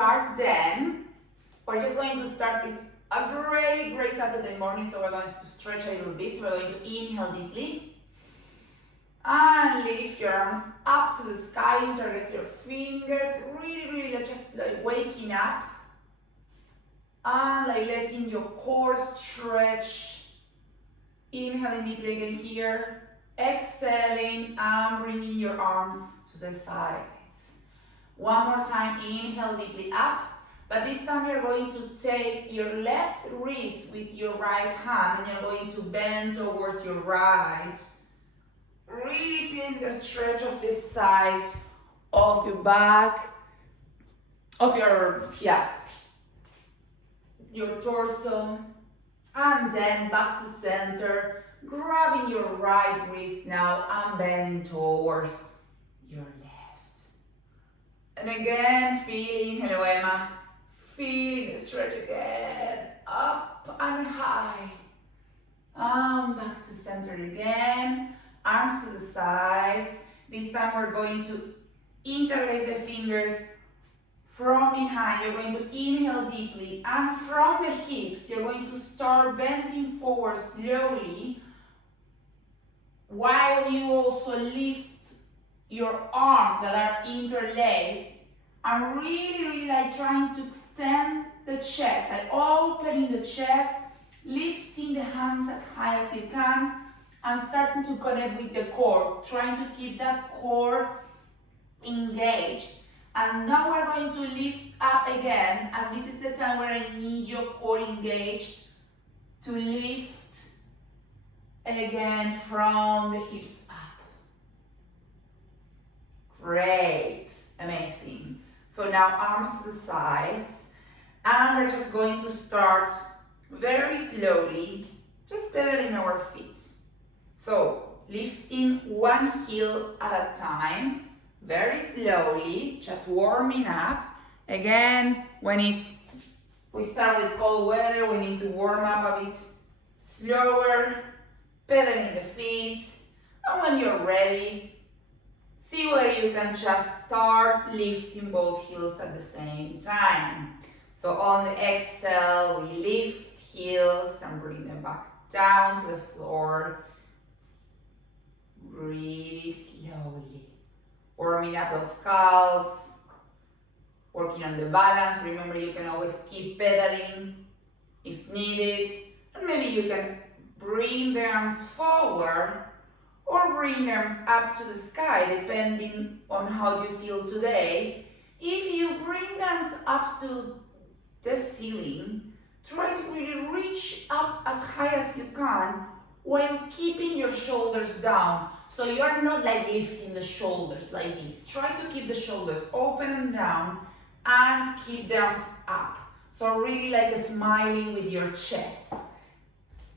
start then. We're just going to start. It's a great Saturday morning, so we're going to stretch a little bit. So we're going to inhale deeply. And lift your arms up to the sky, interlace your fingers, really just like waking up. And like letting your core stretch. Inhaling deeply again here. Exhaling and bringing your arms to the sides. One more time, inhale deeply up. But this time you're going to take your left wrist with your right hand and you're going to bend towards your right. Really feeling the stretch of the sides of your back, of your torso. And then back to center, grabbing your right wrist now and bending towards your left. And again, feeling, hello Emma, feeling the stretch again, up and high. And back to center again, arms to the sides. This time we're going to interlace the fingers from behind. You're going to inhale deeply, and from the hips, you're going to start bending forward slowly while you also lift your arms that are interlaced and really like trying to extend the chest, like opening the chest, lifting the hands as high as you can, and starting to connect with the core, trying to keep that core engaged. And now we're going to lift up again, and this is the time where I need your core engaged to lift again from the hips up. Great, amazing. So now arms to the sides, and we're just going to start very slowly, just pedaling our feet. So lifting one heel at a time, very slowly, just warming up. Again, we start with cold weather, we need to warm up a bit slower, pedaling the feet. And when you're ready, see whether you can just start lifting both heels at the same time. So on the exhale, we lift heels and bring them back down to the floor. Really slowly. Warming up those calves, working on the balance. Remember, you can always keep pedaling if needed. And maybe you can bring the arms forward or bring the arms up to the sky, depending on how you feel today. If you bring the arms up to the ceiling, try to really reach up as high as you can while keeping your shoulders down. So you are not like lifting the shoulders like this. Try to keep the shoulders open and down and keep the arms up. So really like smiling with your chest.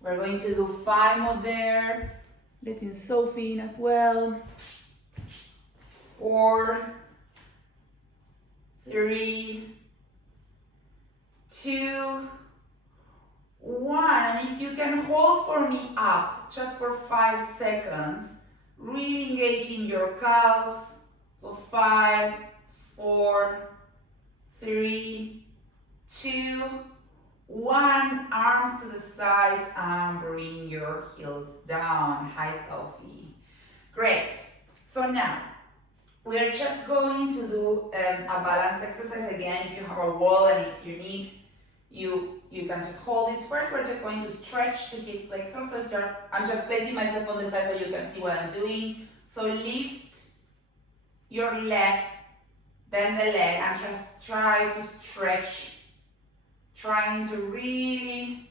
We're going to do 5 more there. Letting Sophie in as well. 4, 3, 2, 1. And if you can hold for me up just for 5 seconds, really engaging your calves for 5, 4, 3, 2, 1. Arms to the sides and bring your heels down. Hi, Sophie. Great. So now we're just going to do a balance exercise again. If you have a wall and if you need, you can just hold it. First, we're just going to stretch the hip flexors. So I'm just placing myself on the side so you can see what I'm doing. So lift your left, bend the leg, and just try to stretch, trying to really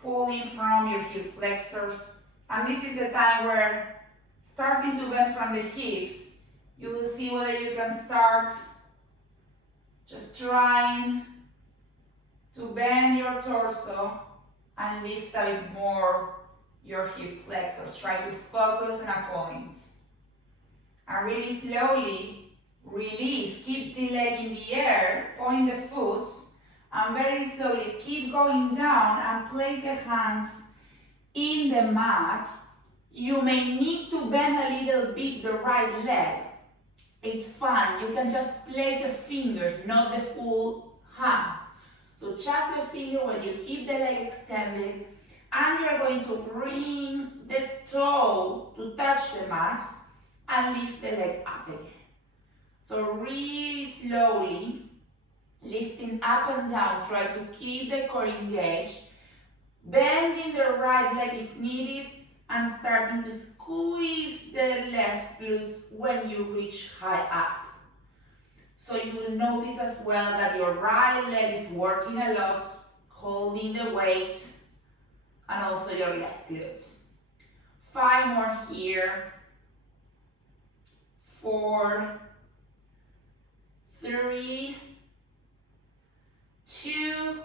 pull in from your hip flexors. And this is the time where, starting to bend from the hips, you will see whether you can start just trying to bend your torso and lift a bit more your hip flexors. Try to focus on a point. And really slowly release. Keep the leg in the air, point the foot, and very slowly keep going down and place the hands in the mat. You may need to bend a little bit the right leg. It's fun. You can just place the fingers, not the full hand. So just the finger when you keep the leg extended, and you're going to bring the toe to touch the mat and lift the leg up again. So really slowly, lifting up and down, try to keep the core engaged, bending the right leg if needed, and starting to squeeze the left glutes when you reach high up. So you will notice as well that your right leg is working a lot, holding the weight, and also your left glute. 5 more here. 4, 3, 2,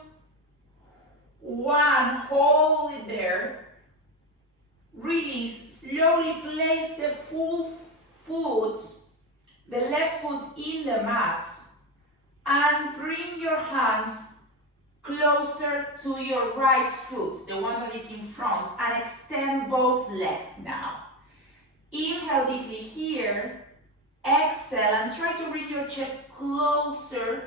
1. Hold it there. Release. Slowly place the full foot, the left foot in the mat, and bring your hands closer to your right foot, the one that is in front, and extend both legs now. Inhale deeply here. Exhale and try to bring your chest closer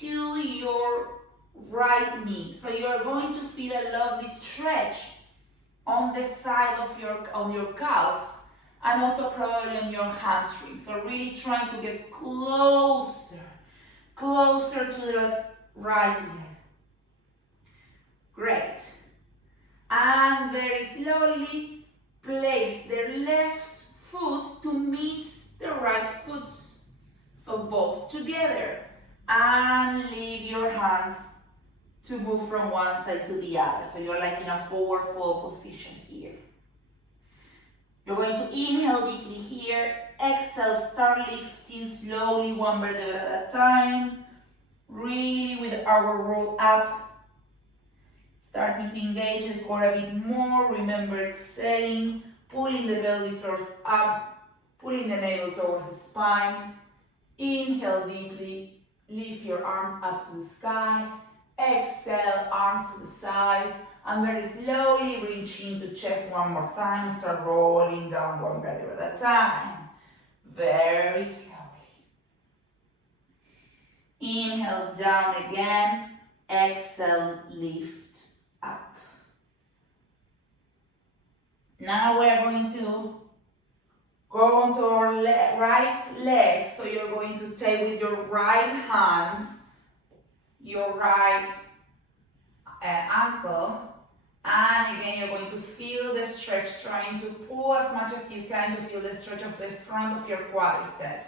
to your right knee. So you're going to feel a lovely stretch on the side of your calves, and also probably on your hamstrings. So really trying to get closer to the right leg. Great. And very slowly place the left foot to meet the right foot. So both together. And leave your hands to move from one side to the other. So you're like in a forward fold position here. You're going to inhale deeply here. Exhale, start lifting slowly, one vertebra at a time. Really with our roll up. Starting to engage the core a bit more. Remember exhaling, pulling the belly thrust up, pulling the navel towards the spine. Inhale deeply, lift your arms up to the sky. Exhale, arms to the sides, and very slowly bring chin to chest one more time. Start rolling down one vertebra at a time. Very slowly. Inhale down again. Exhale, lift up. Now we're going to go onto our right leg. So you're going to take with your right hand your right ankle, and again you're going to feel the stretch, trying to pull as much as you can to feel the stretch of the front of your quadriceps.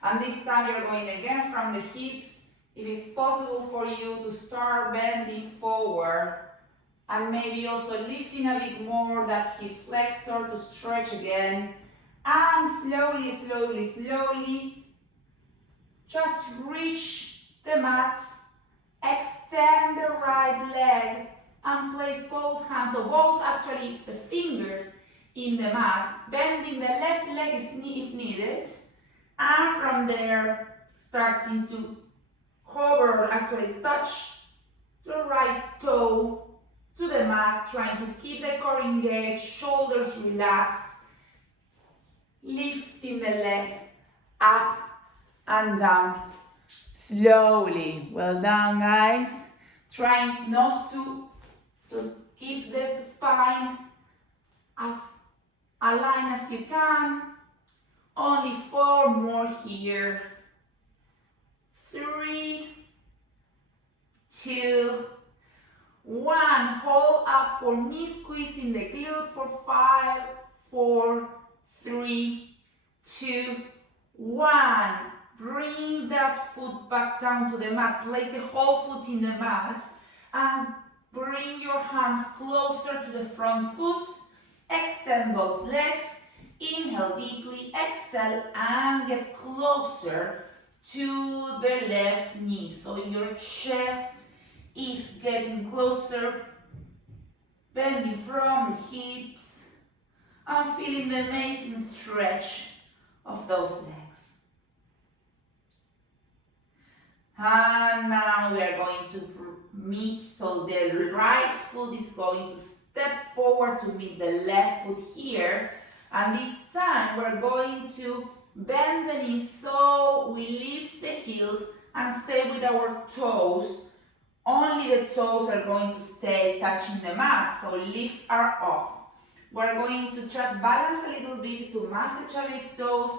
And this time you're going again from the hips. If it's possible for you to start bending forward and maybe also lifting a bit more that hip flexor to stretch again, and slowly just reach the mat. Extend the right leg and place both hands, so both actually the fingers in the mat, bending the left leg if needed, and from there starting to hover, actually touch the right toe to the mat, trying to keep the core engaged, shoulders relaxed, lifting the leg up and down. Slowly. Well done, guys. Trying not to keep the spine as aligned as you can. Only 4 more here. 3, 2, 1. Hold up for me, squeezing the glute for 5, 4, 3, 2, 1. Bring that foot back down to the mat. Place the whole foot in the mat and bring your hands closer to the front foot. Extend both legs. Inhale deeply. Exhale and get closer to the left knee. So your chest is getting closer. Bending from the hips and feeling the amazing stretch of those legs. And now we are going to meet, so the right foot is going to step forward to meet the left foot here. And this time we're going to Bend the knees so we lift the heels and stay with our toes. Only the toes are going to stay touching the mat, so lift are off. We're going to just balance a little bit to massage a bit those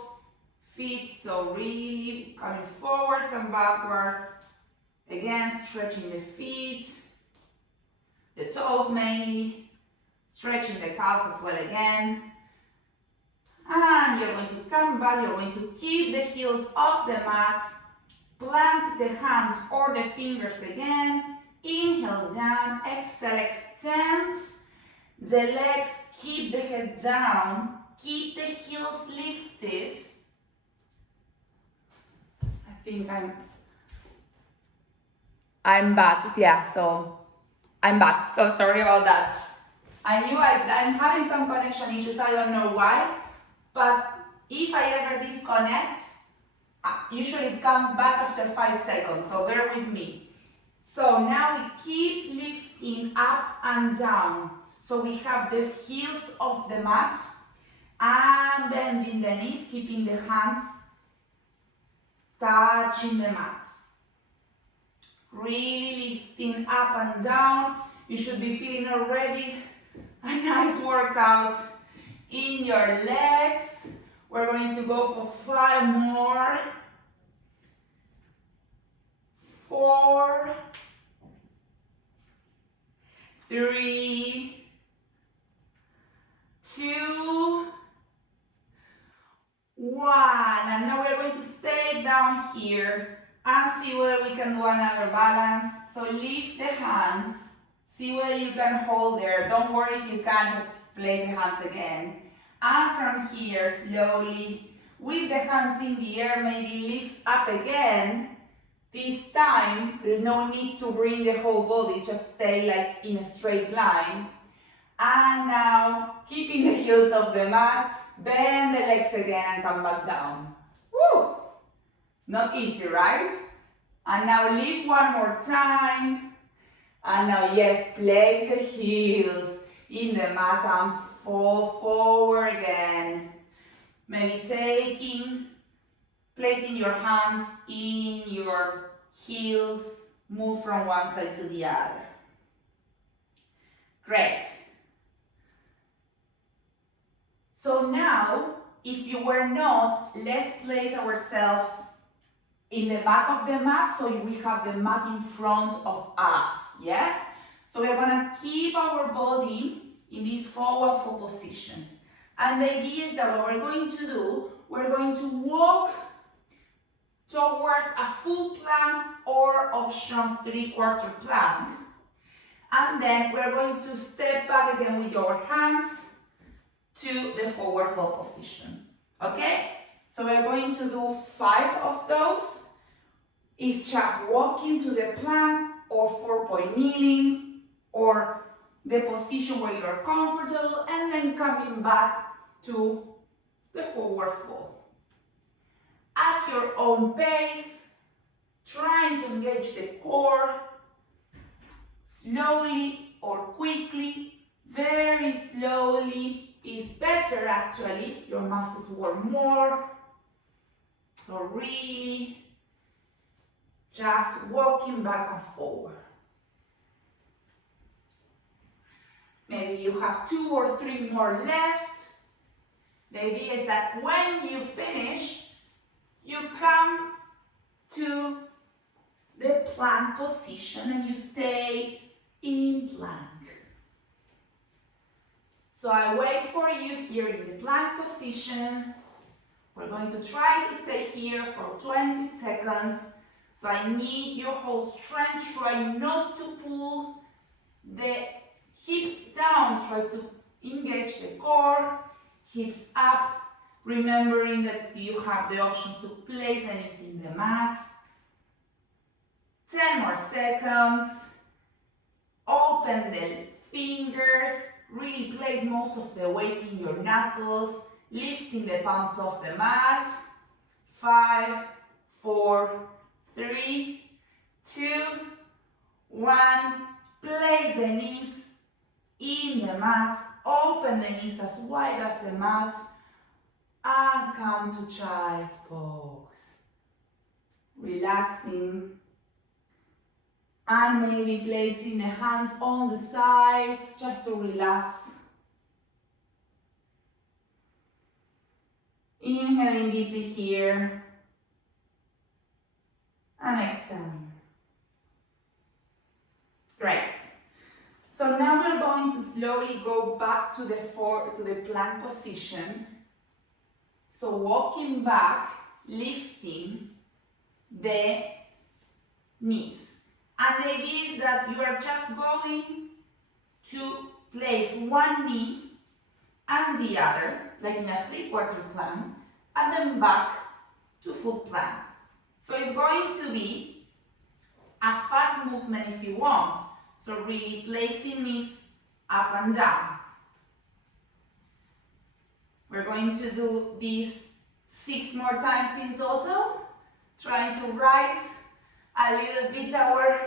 feet, so really coming forwards and backwards. Again, stretching the feet, the toes mainly, stretching the calves as well again. And you're going to come back, you're going to keep the heels off the mat, plant the hands or the fingers again, inhale down, exhale, extend the legs, keep the head down, keep the heels lifted. I think I'm back, yeah, so I'm back, so sorry about that. I knew I'm having some connection issues, I don't know why. But if I ever disconnect, usually it comes back after 5 seconds, so bear with me. So now we keep lifting up and down. So we have the heels of the mat and bending the knees, keeping the hands touching the mat. Really lifting up and down. You should be feeling already a nice workout in your legs. We're going to go for 5 more. 4, 3, 2, 1. And now we're going to stay down here and see whether we can do another balance. So lift the hands. See whether you can hold there. Don't worry if you can't, just place the hands again. And from here, slowly, with the hands in the air, maybe lift up again. This time, there's no need to bring the whole body, just stay like in a straight line. And now, keeping the heels of the mat, bend the legs again and come back down. Woo! Not easy, right? And now lift one more time. And now, yes, place the heels in the mat and fall forward again. Maybe placing your hands in your heels, move from one side to the other. Great. So now, if you were not, let's place ourselves in the back of the mat so we have the mat in front of us, yes? So we're gonna keep our body in this forward fold position. And the idea is that what we're going to do, we're going to walk towards a full plank or option 3/4 plank. And then we're going to step back again with your hands to the forward fold position. Okay? So we're going to do 5 of those. It's just walking to the plank or 4-point kneeling or the position where you're comfortable and then coming back to the forward fold. At your own pace, trying to engage the core, slowly or quickly, very slowly is better actually, your muscles work more. So really, just walking back and forward. Maybe you have 2 or 3 more left. The idea is that when you finish, you come to the plank position and you stay in plank. So I wait for you here in the plank position. We're going to try to stay here for 20 seconds. So I need your whole strength. Try not to pull the hips down. Try to engage the core, hips up. Remembering that you have the options to place the knees in the mat. 10 more seconds. Open the fingers. Really place most of the weight in your knuckles. Lifting the palms off the mat. 5, 4, 3, 2, 1. Place the knees in the mat. Open the knees as wide as the mat. And come to child's pose. Relaxing. And maybe placing the hands on the sides just to relax. Inhaling deeply here. And exhaling. Great. So now we're going to slowly go back to the plank position. So walking back, lifting the knees. And the idea is that you are just going to place one knee and the other, like in a 3/4 plank, and then back to full plank. So it's going to be a fast movement if you want. So really placing knees up and down. We're going to do this 6 more times in total, trying to rise a little bit our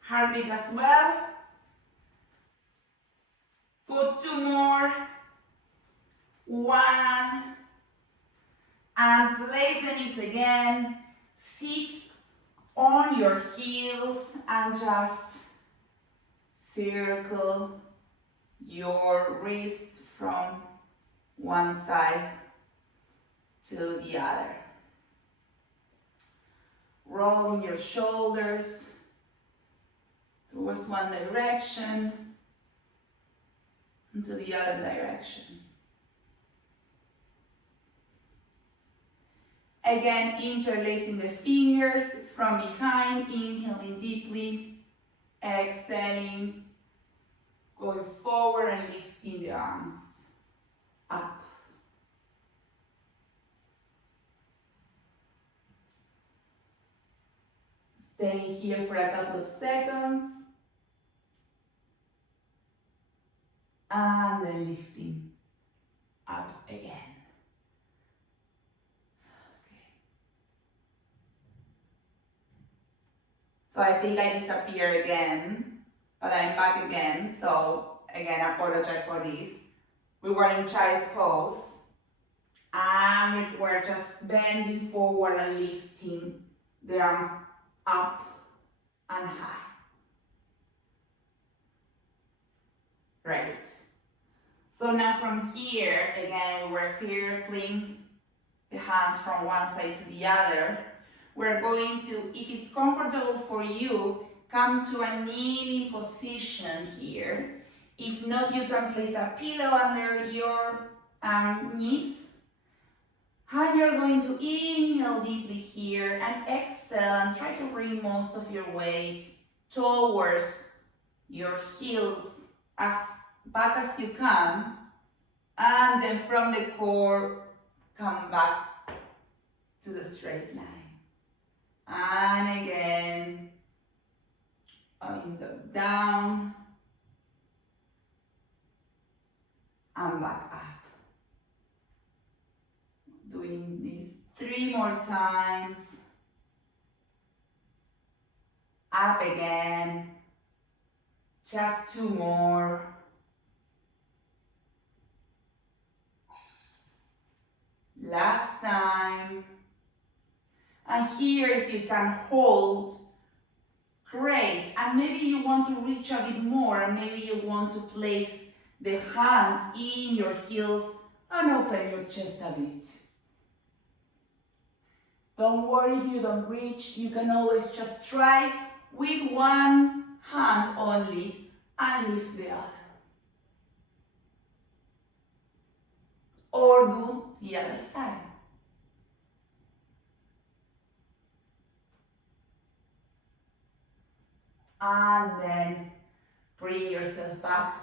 heartbeat as well. Put 2 more. 1. And place the knees again. Sit on your heels and just circle your wrists from one side to the other. Rolling your shoulders towards one direction and to the other direction. Again, interlacing the fingers from behind, inhaling deeply, exhaling, going forward and lifting the arms up. Staying here for a couple of seconds. And then lifting up again. Okay. So I think I disappear again, but I'm back again. So again, I apologize for this. We were in child's pose and we were just bending forward and lifting the arms up and high. Great. So now from here, again, we're circling the hands from one side to the other. We're going to, if it's comfortable for you, come to a kneeling position here. If not, you can place a pillow under your knees. And you're going to inhale deeply here and exhale and try to bring most of your weight towards your heels as back as you can. And then from the core, come back to the straight line. And again, down and back up. Doing this 3 more times. Up again. Just 2 more. Last time. And here, if you can hold, great. And maybe you want to reach a bit more, and maybe you want to place the hands in your heels and open your chest a bit. Don't worry if you don't reach, you can always just try with one hand only and lift the other. Or do the other side. And then bring yourself back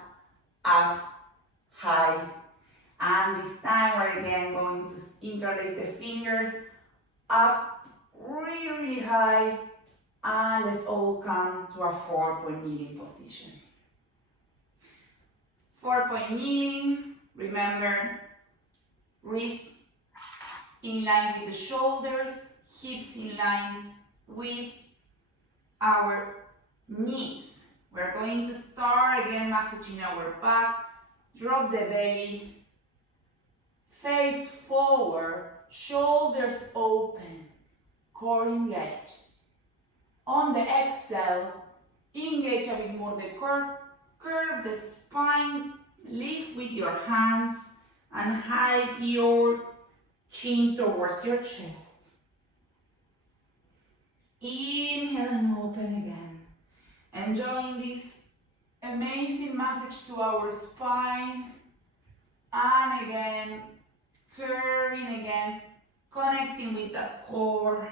up high. And this time we're again going to interlace the fingers up really, really high. And let's all come to a 4-point kneeling position. 4-point kneeling, remember, wrists in line with the shoulders, hips in line with our knees. We're going to start again massaging our back, drop the belly, face forward, shoulders open, core engaged. On the exhale, engage a bit more the core, curve the spine, lift with your hands, and hide your chin towards your chest. Inhale and open again. Enjoying this amazing massage to our spine. And again, curving again, connecting with the core.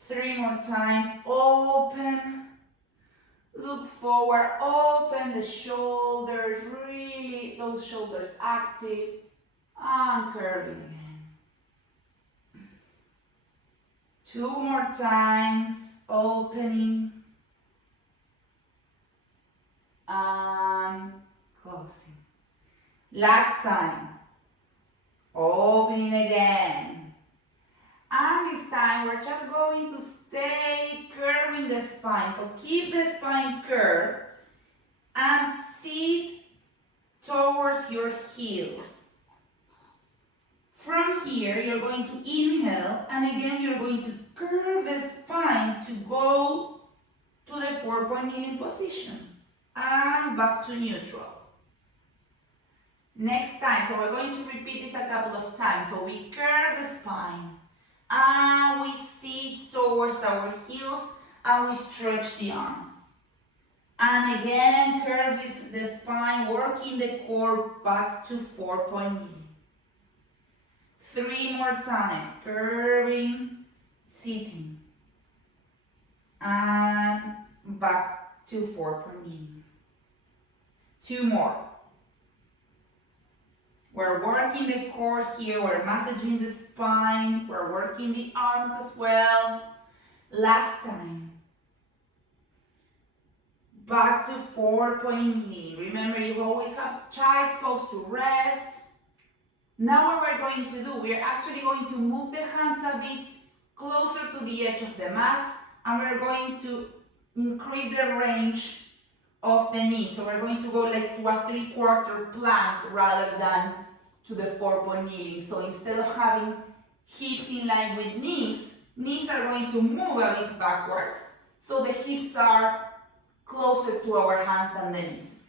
3 more times, open, look forward, open the shoulders, really those shoulders active, and curving again. 2 more times, opening, and closing. Last time, opening again. And this time we're just going to stay curving the spine. So keep the spine curved and sit towards your heels. From here, you're going to inhale, and again you're going to curve the spine to go to the 4-point kneeling position. And back to neutral. Next time, so we're going to repeat this a couple of times. So we curve the spine, and we sit towards our heels, and we stretch the arms. And again, curve the spine, working the core back to 4-point kneeling. 3 more times, curving, sitting, and back to 4-point kneeling. 2 more. We're working the core here, we're massaging the spine, we're working the arms as well. Last time. Back to 4-point kneeling. Remember, you always have child's pose to rest. Now what we're going to do, we're actually going to move the hands a bit closer to the edge of the mat, and we're going to increase the range of the knee. So we're going to go like to a 3/4 plank rather than to the 4-point kneeling. So instead of having hips in line with knees are going to move a bit backwards. So the hips are closer to our hands than the knees.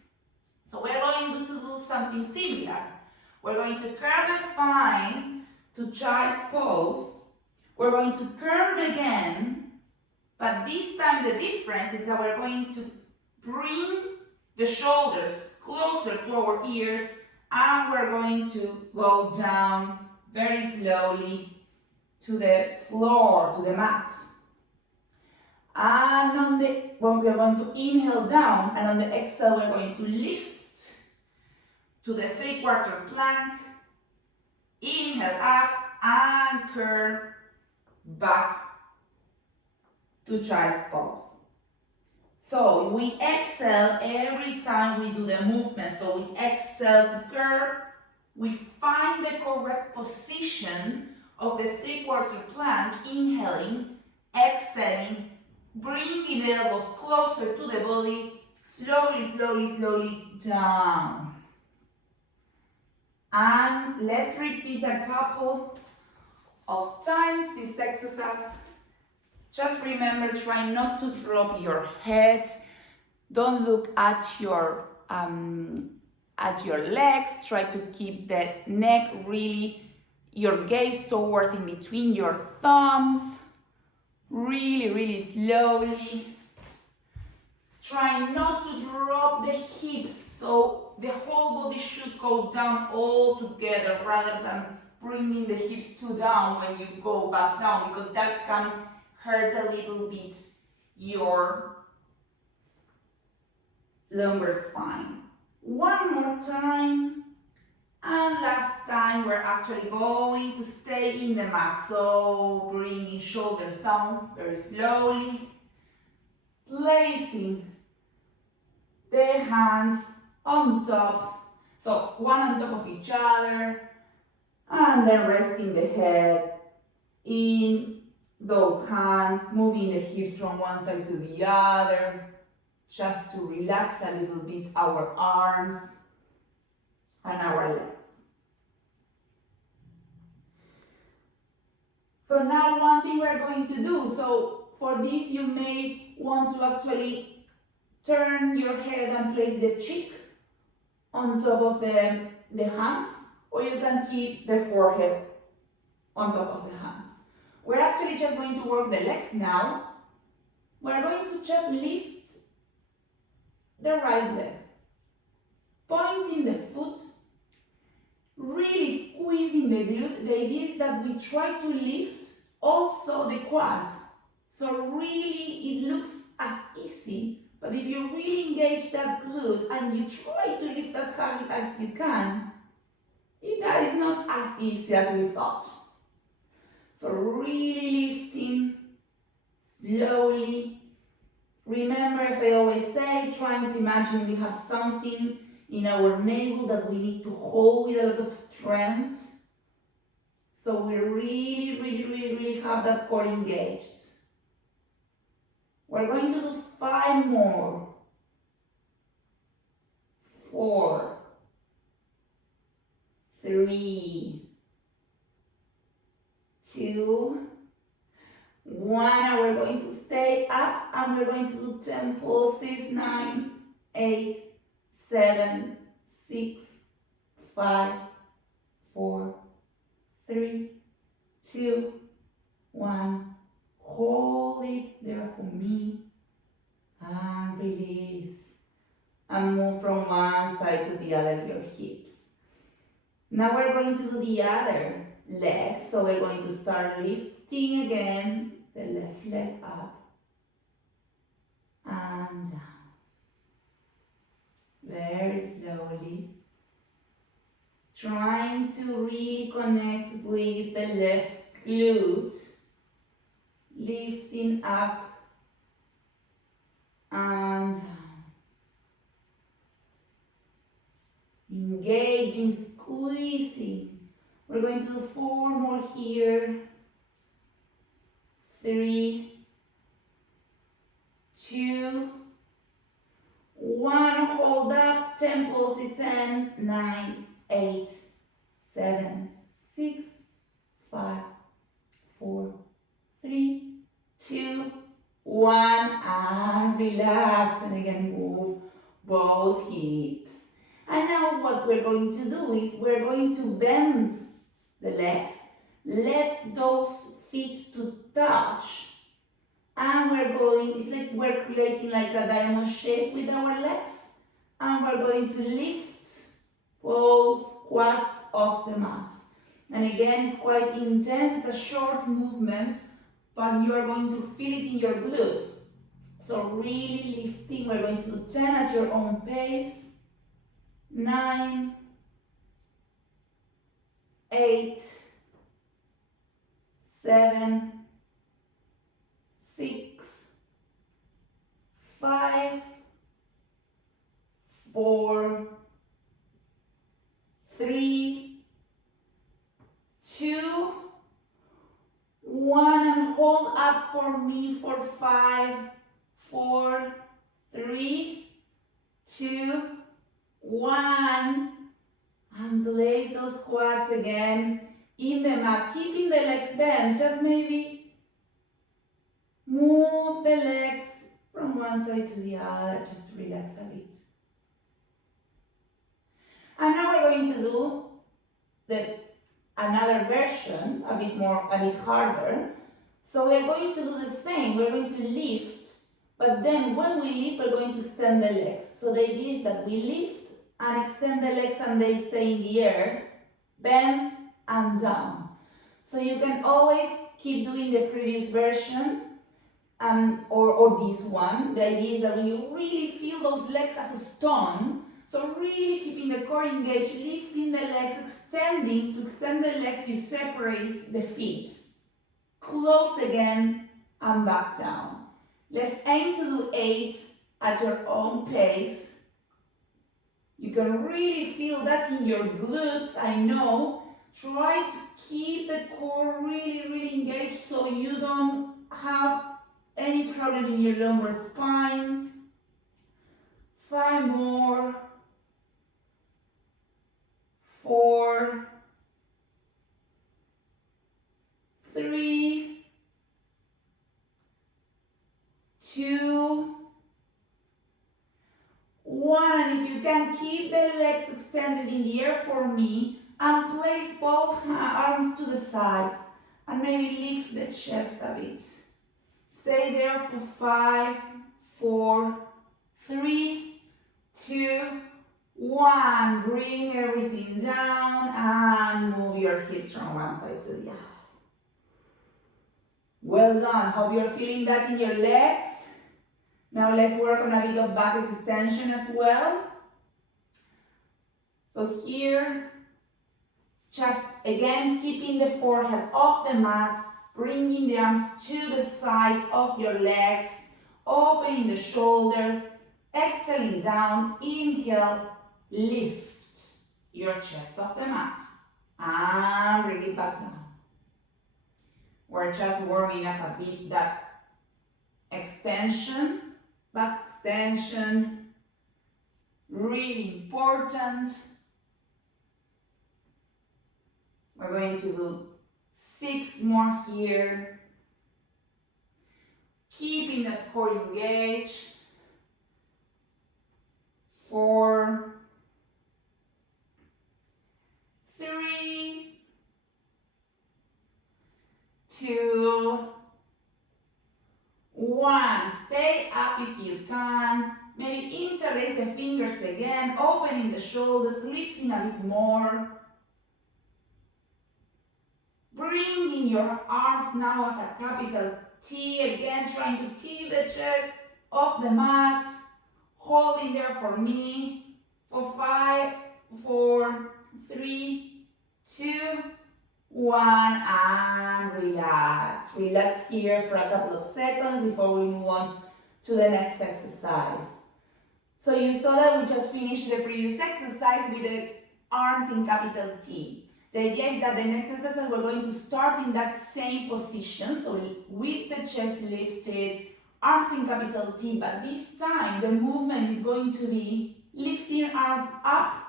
So we're going to do something similar. We're going to curve the spine to child's pose. We're going to curve again, but this time the difference is that we're going to bring the shoulders closer to our ears, and we're going to go down very slowly to the floor, to the mat. And when we're going to inhale down, and on the exhale we're going to lift to the 3/4 plank, inhale up, and curve back to child's pose. So we exhale every time we do the movement. So we exhale to curve, we find the correct position of the 3/4 plank, inhaling, exhaling, bringing the elbows closer to the body, slowly, slowly, slowly down. And let's repeat a couple of times this exercise. Just remember, try not to drop your head. Don't look at your legs. Try to keep the neck really, your gaze towards in between your thumbs. Really, really slowly. Try not to drop the hips, so the whole body should go down all together rather than bringing the hips too down when you go back down, because that can hurt a little bit your lumbar spine. One more time, and last time we're actually going to stay in the mat, so bringing shoulders down very slowly, placing the hands on top, so one on top of each other, and then resting the head in those hands, moving the hips from one side to the other, just to relax a little bit our arms and our legs. So now one thing we're going to do, so for this you may want to actually turn your head and place the cheek on top of the hands, or you can keep the forehead on top of the hands. We're actually just going to work the legs now. We're going to just lift the right leg, pointing the foot, really squeezing the glute. The idea is that we try to lift also the quad. So really it looks as easy, but if you really engage that glute and you try to lift as high as you can, that is not as easy as we thought. So really lifting slowly. Remember, as I always say, trying to imagine we have something in our navel that we need to hold with a lot of strength. So we really have that core engaged. We're going to do 5 more. 4, 3, 2, 1. And we're going to stay up and we're going to do 10 pulses. 9, 8, 7, 6, 5, 4, 3, 2, 1. Hold it there for me and release. And move from one side to the other of your hips. Now we're going to do the other leg. So we're going to start lifting again the left leg up and down. Very slowly. Trying to really connect with the left glute. Lifting up and down. Engaging, squeezing. We're going to do 4 more here. 3, 2, 1. Hold up. 10 pulses. 10, 9, 8, 7, 6, 5, 4, 3, 2, 1. And relax. And again, move both hips. And now what we're going to do is we're going to bend the legs. Let those feet to touch. And we're going, it's like we're creating like a diamond shape with our legs. And we're going to lift both quads off the mat. And again, it's quite intense. It's a short movement, but you are going to feel it in your glutes. So really lifting. We're going to do 10 at your own pace. 9, 8, 7, 6, 5, 4, 3, 2, 1. And hold up for me for 5, 4, 3, 2, 1. And place those quads again in the mat, keeping the legs bent. Just maybe move the legs from one side to the other, just to relax a bit. And now we're going to do another version, a bit harder. So we're going to do the same. We're going to lift, but then when we lift, we're going to extend the legs. So the idea is that we lift and extend the legs and they stay in the air, bend and down. So you can always keep doing the previous version or this one. The idea is that you really feel those legs as a stone. So really keeping the core engaged, lifting the legs, extending. To extend the legs, you separate the feet. Close again and back down. Let's aim to do 8 at your own pace. You can really feel that in your glutes, I know. Try to keep the core really engaged so you don't have any problem in your lumbar spine. 5 more. 4, 3, 2, 1. And if you can, keep the legs extended in the air for me and place both arms to the sides and maybe lift the chest a bit. Stay there for 5, 4, 3, 2, 1. Bring everything down and move your hips from one side to the other. Well done. Hope you're feeling that in your legs. Now let's work on a bit of back extension as well. So here, just again keeping the forehead off the mat, bringing the arms to the sides of your legs, opening the shoulders, exhaling down, inhale, lift your chest off the mat, and bring it back down. We're just warming up a bit that extension, back extension, really important. We're going to do 6 more here. Keeping that core engaged. 4, 3, 2, 1. Stay up if you can. Maybe interlace the fingers again, opening the shoulders, lifting a bit more. Bringing your arms now as a capital T, again trying to keep the chest off the mat. Holding there for me for 5, 4, 3, 2, 1, and relax. Relax here for a couple of seconds before we move on to the next exercise. So you saw that we just finished the previous exercise with the arms in capital T. The idea is that the next exercise we're going to start in that same position, so with the chest lifted, arms in capital T, but this time the movement is going to be lifting arms up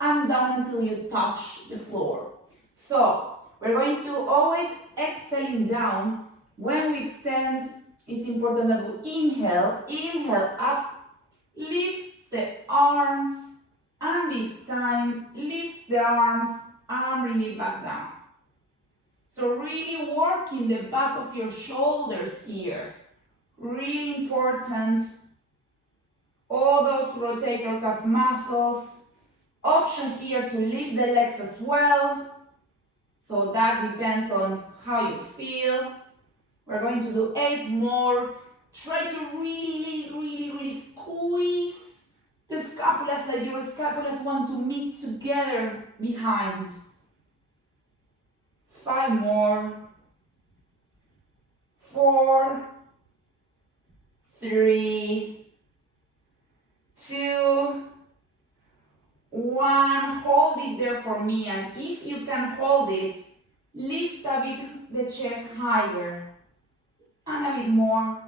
and down until you touch the floor. So we're going to always exhaling down. When we extend, it's important that we inhale up, lift the arms, and this time lift the arms and bring it back down. So really working the back of your shoulders here. Really important. All those rotator cuff muscles. Option here to lift the legs as well. So that depends on how you feel. We're going to do 8 more. Try to really squeeze the scapulas, like your scapulas want to meet together behind. 5 more. 4, 3, 2, 1. Hold it there for me, and if you can hold it, lift a bit the chest higher. And a bit more.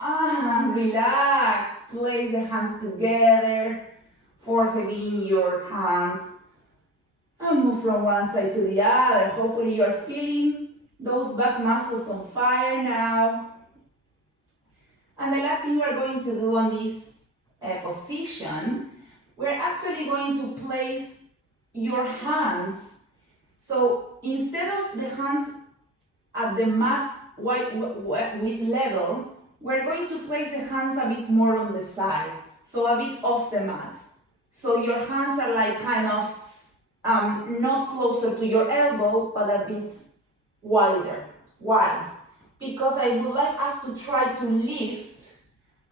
And relax. Place the hands together, forehead in your hands, and move from one side to the other. Hopefully you're feeling those back muscles on fire now. And the last thing we're going to do on this position, we're actually going to place your hands. So instead of the hands at the mat with level, we're going to place the hands a bit more on the side, so a bit off the mat. So your hands are like kind of not closer to your elbow, but a bit wider. Why? Because I would like us to try to lift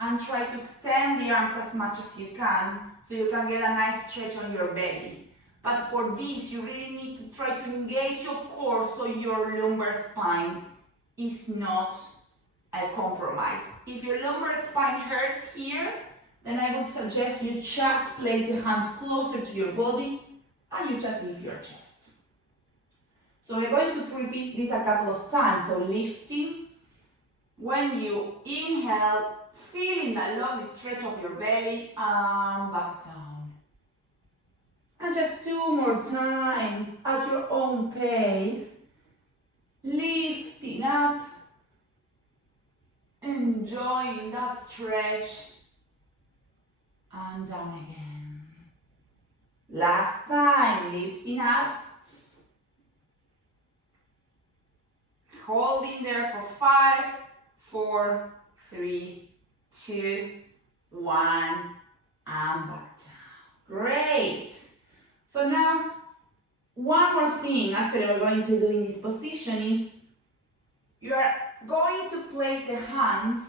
and try to extend the arms as much as you can, so you can get a nice stretch on your belly. But for this, you really need to try to engage your core so your lumbar spine is not compromise. If your lumbar spine hurts here, then I would suggest you just place the hands closer to your body and you just lift your chest. So we're going to repeat this a couple of times. So lifting, when you inhale, feeling that lovely stretch of your belly and back down. And just 2 more times at your own pace. lifting up, enjoying that stretch, and down again. Last time, lifting up, holding there for 5, 4, 3, 2, 1, and back down. Great. So now, one more thing actually we're going to do in this position is you are going to place the hands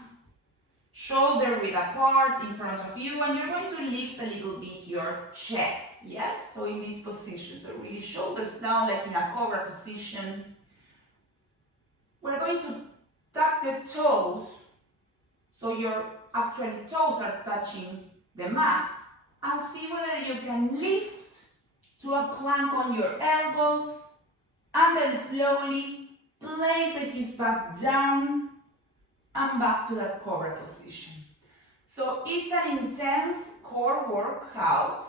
shoulder width apart in front of you, and you're going to lift a little bit your chest, yes? So in this position, so really shoulders down like in a cobra position. We're going to tuck the toes, so your actual toes are touching the mat, and see whether you can lift to a plank on your elbows, and then slowly place the hips back down and back to that cobra position. So it's an intense core workout.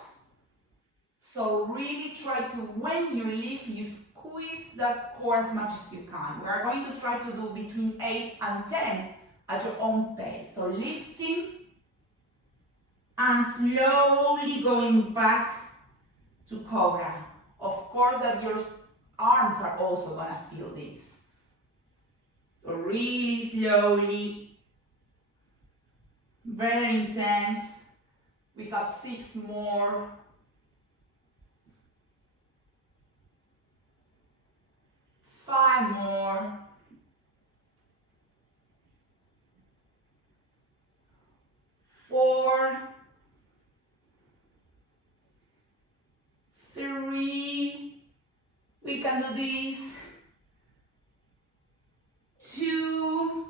So really try to, when you lift, you squeeze that core as much as you can. We are going to try to do between 8 and 10 at your own pace. So lifting and slowly going back to cobra. Of course that your arms are also gonna feel this. So really slowly, very intense. We have 6 more. 5 more. 4, 3, we can do this. 2,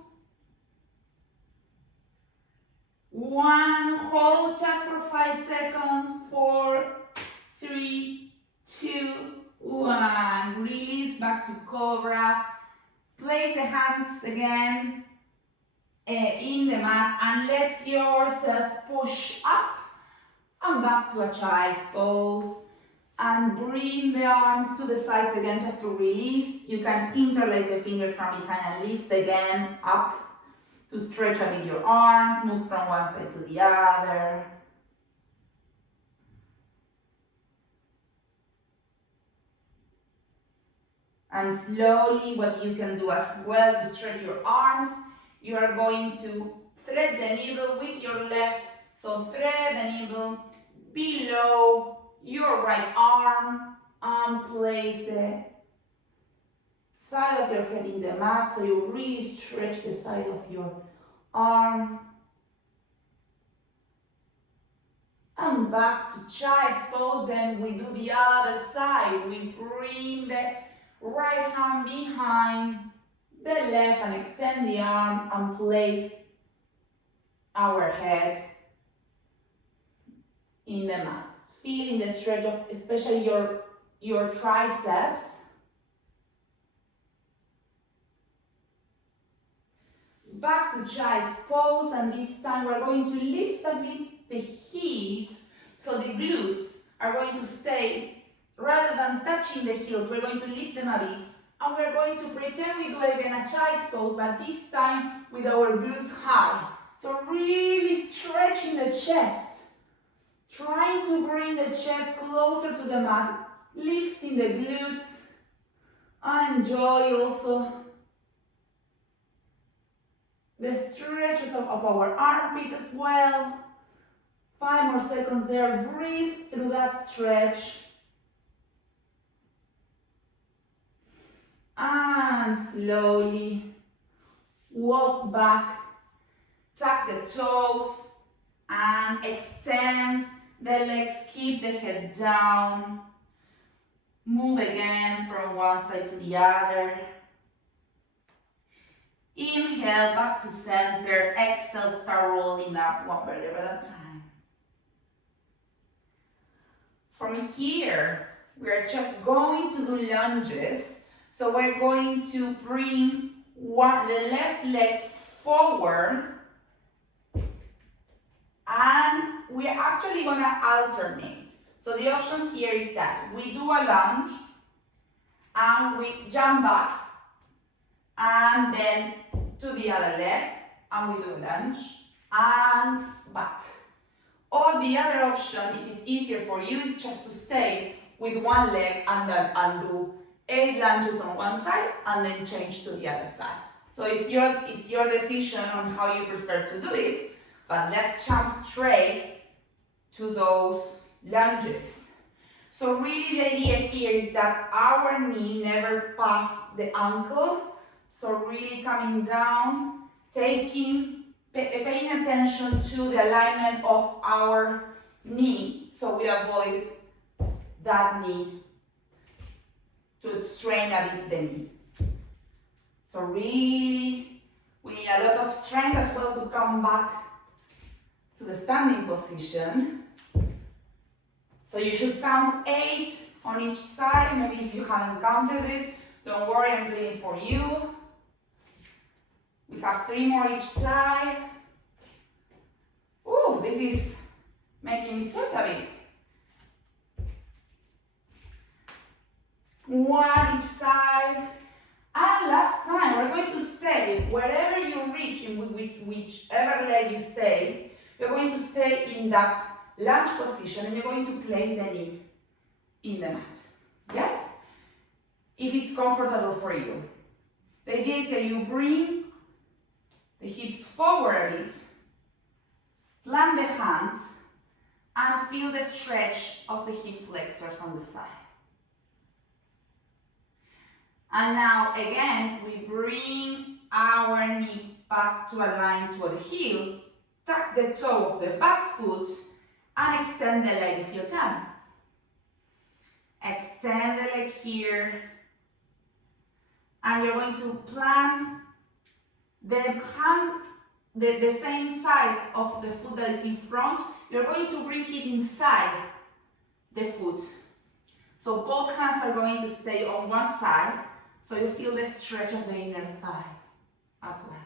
1, hold just for 5 seconds. 4, 3, 2, 1. Release back to cobra. Place the hands again in the mat and let yourself push up and back to a child's pose. And bring the arms to the sides again just to release. You can interlace the fingers from behind and lift again up to stretch a bit your arms, move from one side to the other. And slowly, what you can do as well to stretch your arms, you are going to thread the needle with your left. So thread the needle below your right arm and place the side of your head in the mat, so you really stretch the side of your arm. And back to child's pose. Then we do the other side. We bring the right hand behind the left and extend the arm and place our head in the mat. Feeling the stretch of especially your triceps. Back to child's pose, and this time we're going to lift a bit the hips, so the glutes are going to stay, rather than touching the heels, we're going to lift them a bit, and we're going to pretend we do again a child's pose, but this time with our glutes high. So really stretching the chest. Trying to bring the chest closer to the mat, lifting the glutes, and enjoy also the stretches of our armpit as well. 5 more seconds there, breathe through that stretch. And slowly walk back, tuck the toes, and extend the legs, keep the head down. Move again from one side to the other. Inhale back to center. Exhale, start rolling up one vertebra at a time. From here, we're just going to do lunges. So we're going to bring the left leg forward, and we're actually going to alternate. So the options here is that we do a lunge and we jump back and then to the other leg, and we do a lunge, and back. Or the other option, if it's easier for you, is just to stay with one leg and then undo 8 lunges on one side and then change to the other side. So it's your decision on how you prefer to do it, but let's jump straight to those lunges. So really the idea here is that our knee never passes the ankle. So really coming down, paying attention to the alignment of our knee, so we avoid that knee to strain a bit the knee. So really, we need a lot of strength as well to come back to the standing position. So you should count 8 on each side. Maybe if you haven't counted it, don't worry, I'm doing it for you. We have 3 more each side. Ooh, this is making me sweat a bit. 1 each side. And last time, we're going to stay wherever you reach, in whichever leg you stay, you're going to stay in that lunge position and you're going to place the knee in the mat. Yes? If it's comfortable for you. The idea is that you bring the hips forward a bit, plant the hands, and feel the stretch of the hip flexors on the side. And now again, we bring our knee back to align to the heel, tuck the toe of the back foot, and extend the leg if you can. Extend the leg here, and you're going to plant the hand, the same side of the foot that is in front. You're going to bring it inside the foot. So both hands are going to stay on one side, so you feel the stretch of the inner thigh as well.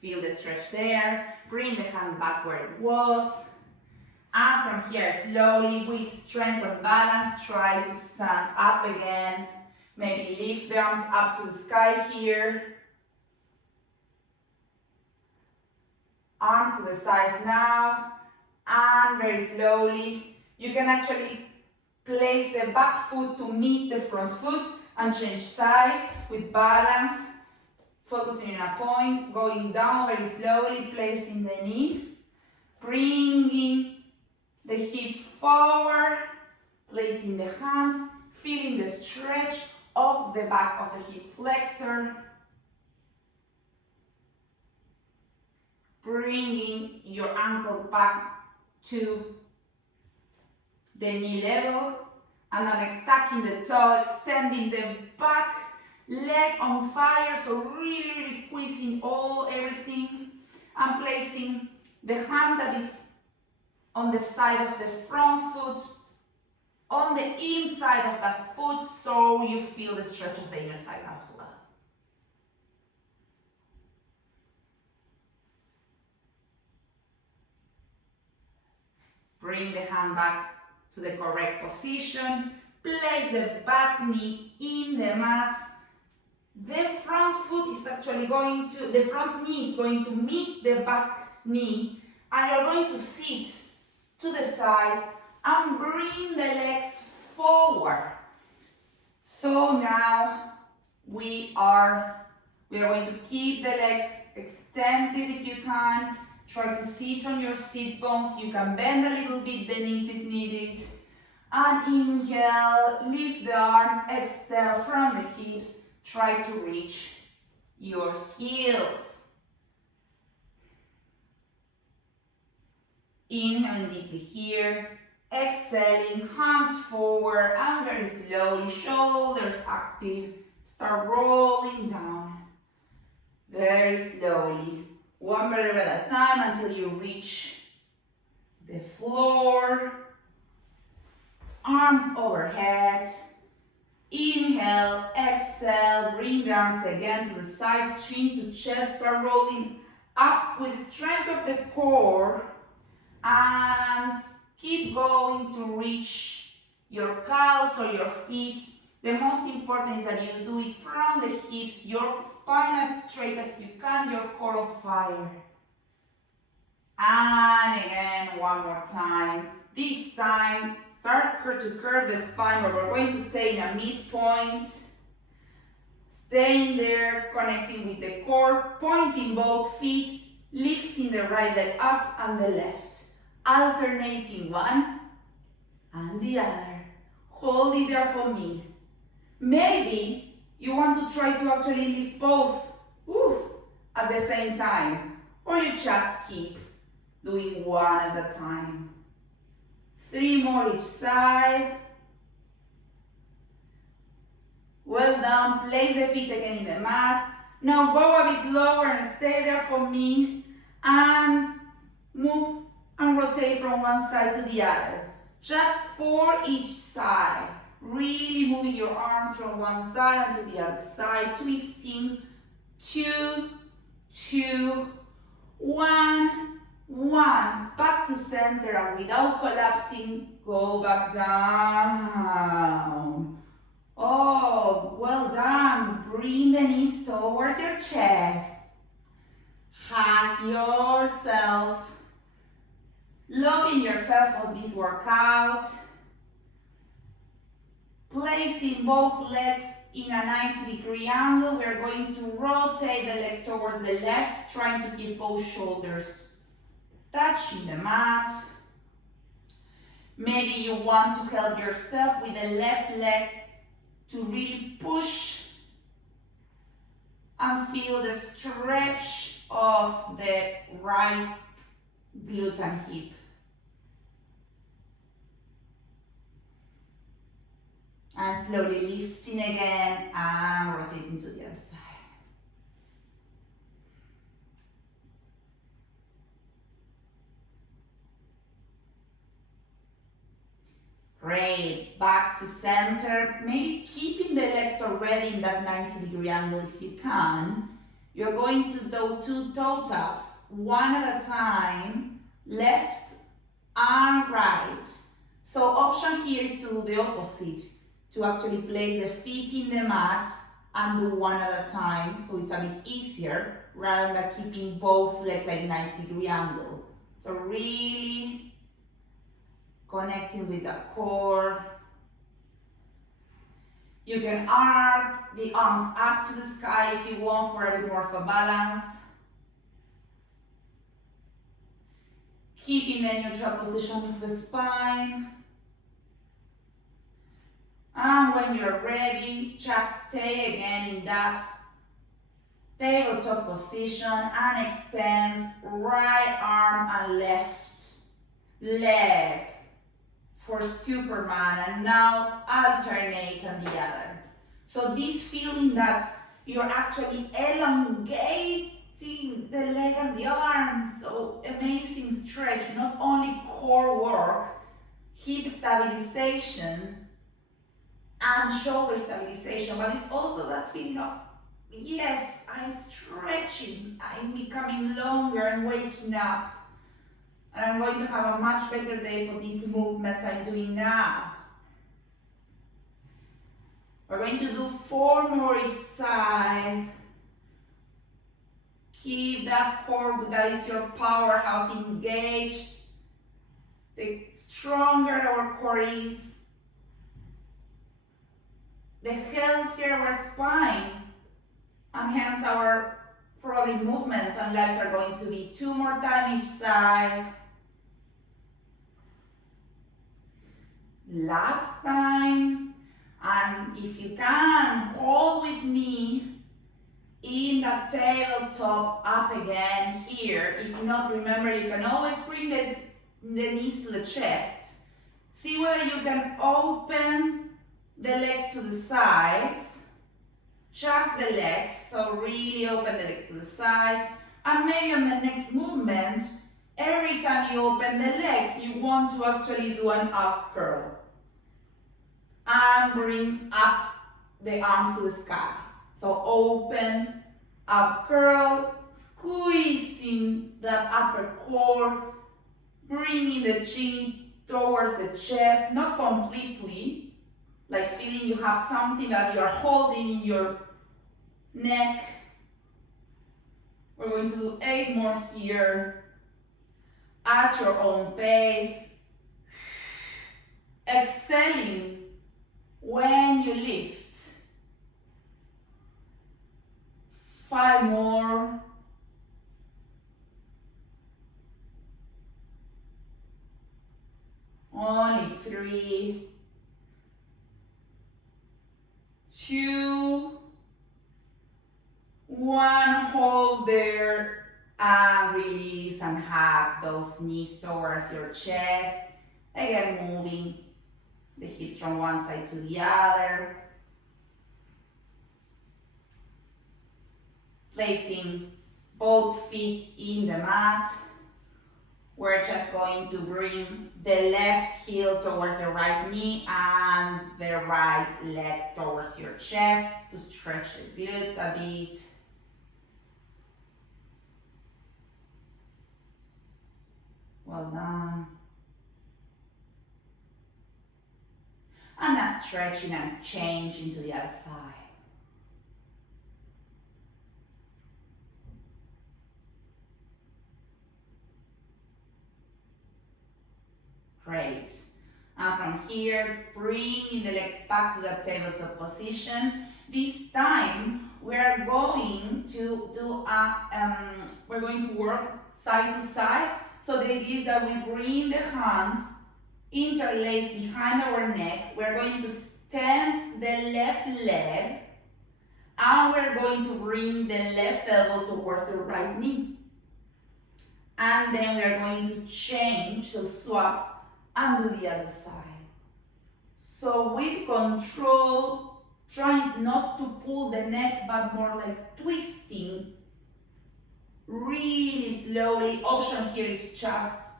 Feel the stretch there. Bring the hand back where it was. And from here, slowly, with strength and balance, try to stand up again. Maybe lift the arms up to the sky here. Arms to the sides now. And very slowly, you can actually place the back foot to meet the front foot and change sides with balance. Focusing on a point, going down very slowly, placing the knee. Bringing the hip forward, placing the hands, feeling the stretch of the back of the hip flexor. Bringing your ankle back to the knee level, and then tucking the toe, extending the back leg on fire, so really squeezing everything, and placing the hand that is on the side of the front foot on the inside of that foot, so you feel the stretch of the inner thigh as well. Bring the hand back to the correct position. Place the back knee in the mat. The front knee is going to meet the back knee, and you're going to sit to the sides and bring the legs forward. So now we are going to keep the legs extended if you can. Try to sit on your sit bones. You can bend a little bit the knees if needed. And inhale, lift the arms, exhale from the hips. Try to reach your heels. Inhaling deeply here. Exhaling, hands forward and very slowly, shoulders active. Start rolling down. Very slowly. 1 vertebra at a time until you reach the floor. Arms overhead. Inhale, exhale, bring the arms again to the sides, chin to chest, start rolling up with strength of the core, and keep going to reach your calves or your feet. The most important is that you do it from the hips, your spine as straight as you can, your core on fire. And again, one more time. This time, start to curve the spine, but we're going to stay in a midpoint. Staying there, connecting with the core, pointing both feet, lifting the right leg up and the left. Alternating one and the other. Hold it there for me. Maybe you want to try to actually lift both at the same time, or you just keep doing one at a time. 3 more each side. Well done. Place the feet again in the mat. Now go a bit lower and stay there for me, and move and rotate from one side to the other. Just 4 each side. Really moving your arms from one side to the other side, twisting. 2, 2, 1, 1. Back to center, and without collapsing, go back down. Oh, well done. Bring the knees towards your chest. Hug yourself. Loving yourself for this workout. Placing both legs in a 90-degree angle. We're going to rotate the legs towards the left, trying to keep both shoulders touching the mat. Maybe you want to help yourself with the left leg to really push and feel the stretch of the right glute and hip. And slowly lifting again and rotating to the other side. Great, back to center. Maybe keeping the legs already in that 90-degree angle if you can. You're going to do 2 toe taps, one at a time, left and right. So option here is to do the opposite, to actually place the feet in the mat and do one at a time, so it's a bit easier rather than keeping both legs like 90-degree angle. So really connecting with the core. You can arc the arms up to the sky if you want for a bit more of a balance. Keeping the neutral position of the spine. And when you're ready, just stay again in that tabletop position and extend right arm and left leg for Superman, and now alternate on the other. So this feeling that you're actually elongating the leg and the arms, so amazing stretch, not only core work, hip stabilization and shoulder stabilization, but it's also that feeling of, yes, I'm stretching, I'm becoming longer and waking up. And I'm going to have a much better day for these movements I'm doing now. We're going to do 4 more each side. Keep that core that is your powerhouse engaged. The stronger our core is, the healthier our spine, and hence our probably movements and legs are going to be. 2 more times each side. Last time, and if you can, hold with me in the tabletop up again here. If not, remember you can always bring the knees to the chest. See whether you can open the legs to the sides, just the legs, so really open the legs to the sides, and maybe on the next movement, every time you open the legs, you want to actually do an up curl. And bring up the arms to the sky. So open, up curl, squeezing that upper core, bringing the chin towards the chest, not completely, like feeling you have something that you are holding in your neck. We're going to do 8 more here at your own pace. Exhaling when you lift. 5 more. Only 3, 2, 1. Hold there and release and hug those knees towards your chest. Again, moving the hips from one side to the other. Placing both feet in the mat. We're just going to bring the left heel towards the right knee and the right leg towards your chest to stretch the glutes a bit. Well done. And now stretching and change into the other side. Great. And from here, bringing the legs back to the tabletop position. This time, we are going to do we're going to work side to side. So the idea is that we bring the hands interlaced behind our neck. We're going to extend the left leg, and we're going to bring the left elbow towards the right knee. And then we are going to change, so swap, and do the other side. So with control, trying not to pull the neck, but more like twisting really slowly. Option here is just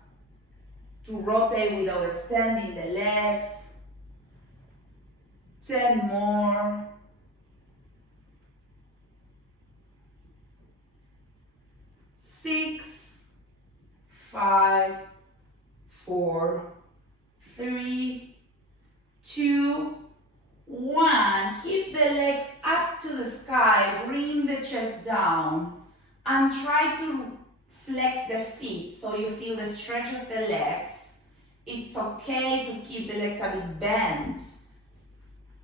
to rotate without extending the legs. 10 more. 6, 5, 4, 3, 2, 1. Keep the legs up to the sky, bring the chest down, and try to flex the feet so you feel the stretch of the legs. It's okay to keep the legs a bit bent.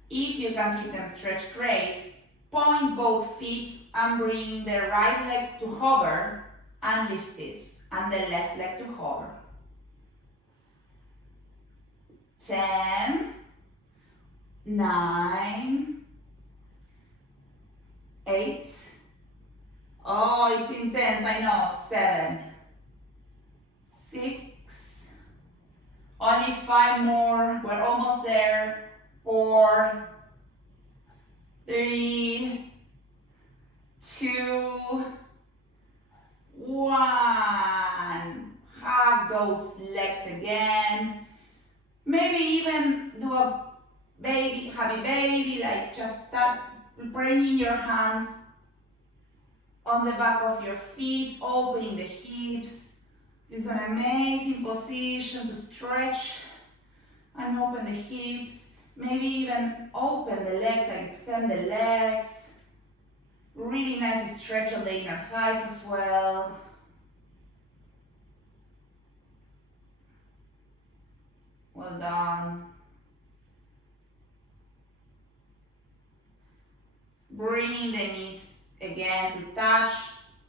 If you can keep them stretched, great. Point both feet and bring the right leg to hover and lift it, and the left leg to hover. 10, 9, 8. Oh, it's intense, I know. 7, 6. Only 5 more. We're almost there. 4, 3, 2, 1. Hug those legs again. Maybe even do a happy baby, like just start bringing your hands on the back of your feet, opening the hips. This is an amazing position to stretch and open the hips. Maybe even open the legs, like extend the legs. Really nice stretch of the inner thighs as well. Well done. Bringing the knees again to touch.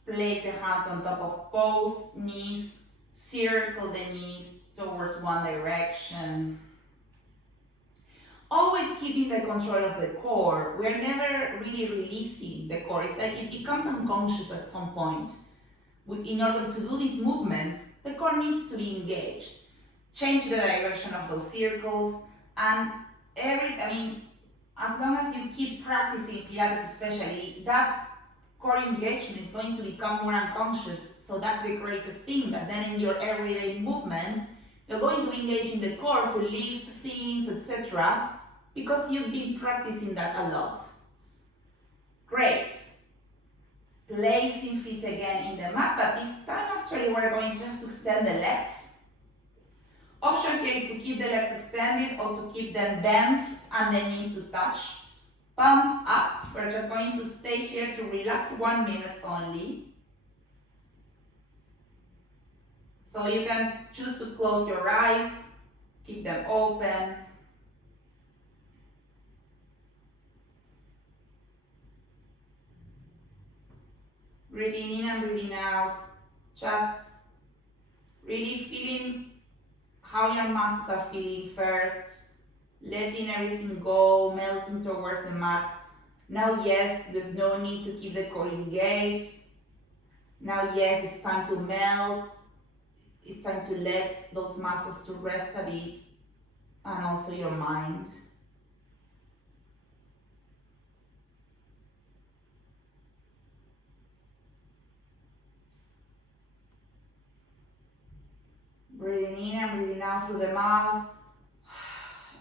Place the hands on top of both knees. Circle the knees towards one direction. Always keeping the control of the core. We're never really releasing the core. It's like it becomes unconscious at some point. In order to do these movements, the core needs to be engaged. Change the direction of those circles, and as long as you keep practicing Pilates especially, that core engagement is going to become more unconscious. So that's the greatest thing, that then in your everyday movements, you're going to engage in the core to lift things, etc., because you've been practicing that a lot. Great. Placing feet again in the mat, but this time actually we're going just to extend the legs. Option here is to keep the legs extended or to keep them bent and the knees to touch. Palms up. We're just going to stay here to relax 1 minute only. So you can choose to close your eyes, keep them open. Breathing in and breathing out, just really feeling how your muscles are feeling first, letting everything go, melting towards the mat. Now yes, there's no need to keep the core engaged. Now yes, it's time to melt. It's time to let those muscles to rest a bit, and also your mind. Breathing in and breathing out through the mouth,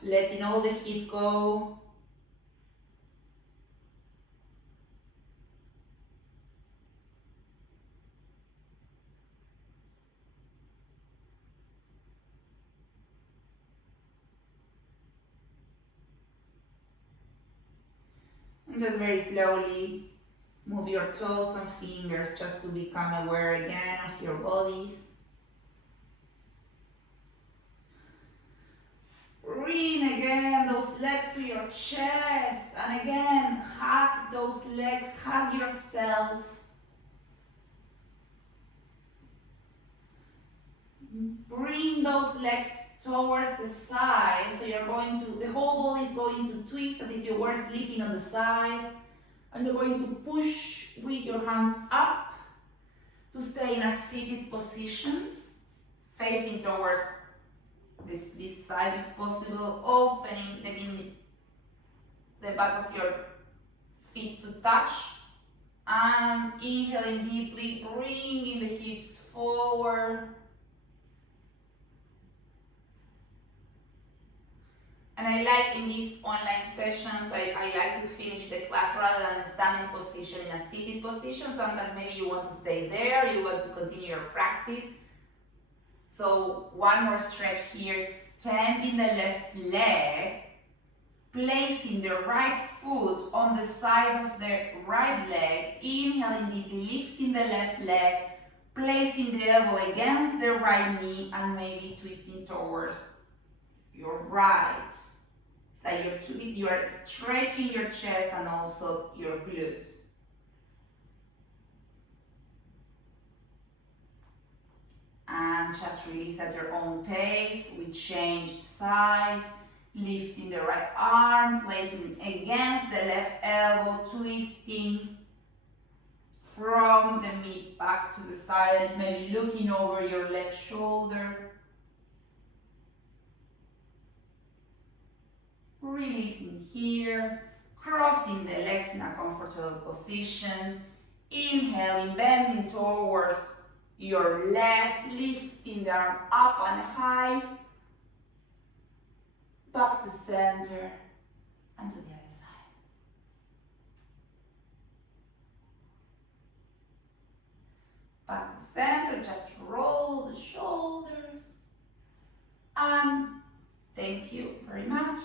letting all the heat go. And just very slowly move your toes and fingers just to become aware again of your body. Bring again those legs to your chest, and again hug those legs, hug yourself. Bring those legs towards the side, so the whole body is going to twist as if you were sleeping on the side, and you're going to push with your hands up to stay in a seated position, facing towards this side if possible, opening, letting the back of your feet to touch, and inhaling deeply, bringing the hips forward. And I like in these online sessions, I like to finish the class rather than a standing position in a seated position. Sometimes maybe you want to stay there, you want to continue your practice. So one more stretch here, extending the left leg, placing the right foot on the side of the right leg, inhaling deeply, lifting the left leg, placing the elbow against the right knee, and maybe twisting towards your right. It's like you are stretching your chest and also your glutes. And just release at your own pace. We change sides, lifting the right arm, placing against the left elbow, twisting from the mid back to the side, maybe looking over your left shoulder. Releasing here, crossing the legs in a comfortable position, inhaling, bending towards your left, lifting the arm up and high, back to center, and to the other side. Back to center, just roll the shoulders, and thank you very much.